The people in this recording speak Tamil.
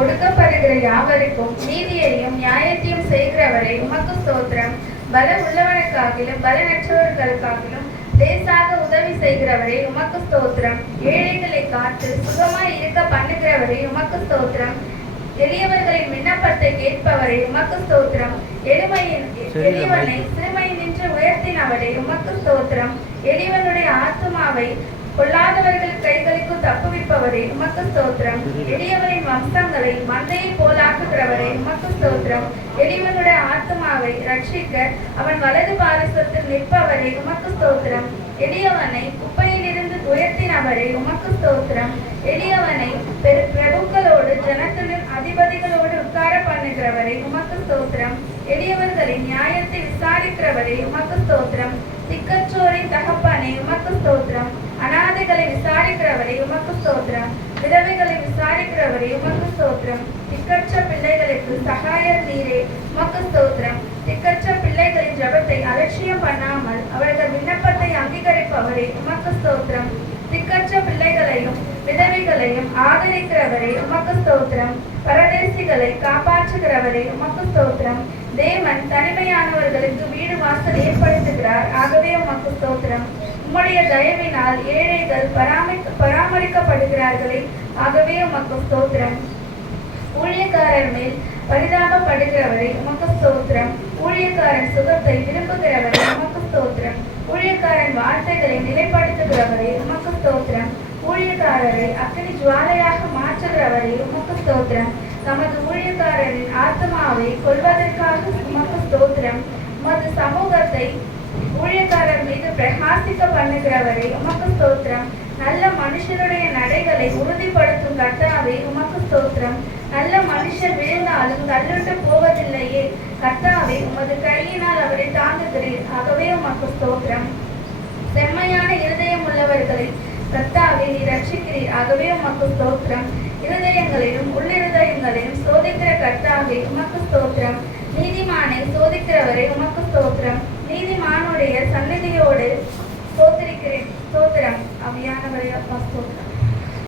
ஒடுக்கப்படுகிற யாவருக்கும் நீதியையும் நியாயத்தையும் செய்கிறவரை உமக்கு ஸ்தோத்திரம். பலம் உள்ளவனுக்காகிலும் பலனற்றவர்களுக்காகிலும் லேசாக உதவி செய்கிறவரை உமக்கு ஸ்தோத்திரம். ஏழைகளை காத்து சுகமாய் இருக்க பண்ணுகிறவரை உமக்கு ஸ்தோத்திரம். எளியவர்களின் விண்ணப்பத்தை கேட்பவரை உமக்கு ஸ்தோத்திரம். எளியவனை சிறுமை நின்று உயர்த்தினவரை உமக்கு ஸ்தோத்திரம். எளியவனுடைய ஆத்துமாவை பொல்லாதவர்கள் கைகளுக்கு தப்புவிப்பவரே உமக்கு ஸ்தோத்திரம். எளியவரின் வம்சங்களை மந்தையை போலாக்குகிறவரே உமக்கு ஸ்தோத்திரம். எளியவனுடைய ஆத்மாவை ரட்சிக்க அவன் வலது பாரசத்தில் நிற்பவரே உமக்கு ஸ்தோத்திரம். எளியவனை குப்பையிலிருந்து உயர்த்தினவரே உமக்கு ஸ்தோத்திரம். எளியவனை பிரபுக்களோடு ஜனத்தின் அதிபதிகளோடு உட்கார பண்ணுகிறவரை உமக்கு ஸ்தோத்திரம். எளியவர்களின் நியாயத்தை விசாரிக்கிறவரே உமக்கு ஸ்தோத்திரம். திக்கற்றோரின் தகப்பனே உமக்கு ஸ்தோத்திரம். அநாதைகளை விசாரிக்கிறவரை உமக்கு ஸ்தோத்திரம். விதவைகளை விசாரிக்கிறவரை உமக்கு ஸ்தோத்திரம். திக்கற்ற பிள்ளைகளுக்கு சகாயர் நீரே உமக்கு ஸ்தோத்திரம். திக்கற்ற பிள்ளைகளின் ஜபத்தை அலட்சியம் பண்ணாமல் அவர்கள் விண்ணப்பத்தை அங்கீகரிப்பவரை உமக்கு ஸ்தோத்திரம். திக்கற்ற பிள்ளைகளையும் விதவைகளையும் ஆதரிக்கிறவரை உமக்கு ஸ்தோத்திரம். பரதேசிகளை காப்பாற்றுகிறவரை உமக்கு ஸ்தோத்திரம். தேவன் தனிமையானவர்களுக்கு வீடு வாசல் ஏற்படுத்துகிறார், ஆகவே உமக்கு ஸ்தோத்திரம். உம்முடைய தயவினால் ஏழைகள் பராமரிக்கப்படுகிறார்களே, ஆகவே உமக்கு ஸ்தோத்திரம். ஊழியக்காரர் மேல் பரிதாபப்படுகிறவரை உமக்கு ஸ்தோத்திரம். ஊழியக்காரன் சுகத்தை விரும்புகிறவரை உமக்கு ஸ்தோத்திரம். ஊழியக்காரன் வார்த்தைகளை நிலைப்படுத்துகிறவரை உமக்கு ஸ்தோத்திரம். ஊழியக்காரரை அக்கினி ஜுவாலையாக மாற்றுகிறவரை உமக்கு ஸ்தோத்திரம். நமது ஊழியக்காரரின் ஆத்மாவை கொள்வதற்காக உமக்கு ஸ்தோத்திரம். உமது சமூகத்தை ஊழியக்காரர் மீது பிரகாசிக்க பண்ணுகிறவரை உமக்கு ஸ்தோத்திரம். நல்ல மனுஷருடைய நடைகளை உறுதிப்படுத்தும் கர்த்தாவே உமக்கு ஸ்தோத்திரம். நல்ல மனுஷர் விழுந்தாலும் தள்ளிட்டு போவதில்லையே, கர்த்தாவே உமது கையினால் அவரை தாங்குகிறீர், ஆகவே உமக்கு ஸ்தோத்திரம். செம்மையான இருதயம் உள்ளவர்களை கர்த்தாவே நீ ரட்சிக்கிறீர், ஆகவே உமக்கு ஸ்தோத்திரம். இருதயங்களிலும் உள்ளிருதயங்களிலும் சோதிக்கிற கர்த்தாவே உமக்கு ஸ்தோத்திரம். நீதிமானை சோதிக்கிறவரை உமக்கு ஸ்தோத்திரம். நீதிமானுடைய சந்நிதியோடு ஸ்தோத்திரிக்கிறேன். ஸ்தோத்திரம். அவையானவரை அப்பா ஸ்தோத்திரம்.